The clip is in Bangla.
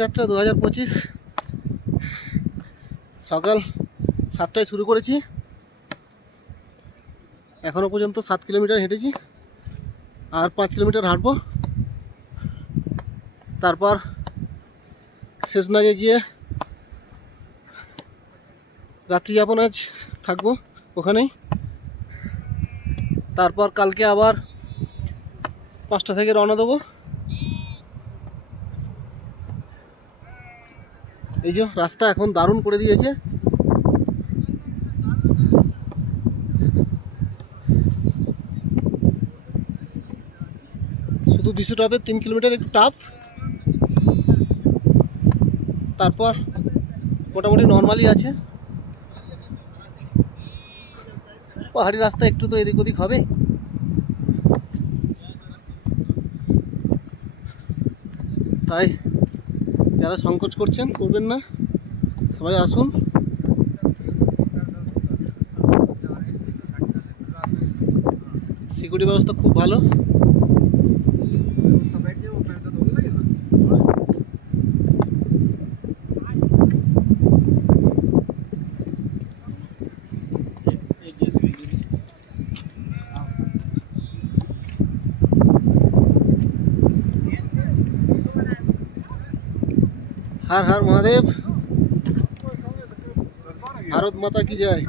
যাত্রা দু হাজার পঁচিশ। সকাল সাতটায় শুরু করেছি। এখনও পর্যন্ত সাত কিলোমিটার হেঁটেছি। আর পাঁচ কিলোমিটার হাঁটবো। তারপর শেষনাগে গিয়ে রাত্রি যাপন আজ থাকব ওখানেই। তারপর কালকে আবার পাঁচটা থেকে রওনা দেবো। এই যে রাস্তা এখন দারুণ করে দিয়েছে। শুধু বিশু টপের তিন কিলোমিটার একটু টাফ তারপর মোটামুটি নর্মালি আছে। পাহাড়ি রাস্তা একটু তো এদিক ওদিক হবে। তাই যারা সংকোচ করছেন করবেন না। সবাই আসুন। সিকিউরিটি ব্যবস্থা খুব ভালো। হার হার মহাদেব ভারত মাতা কি যায়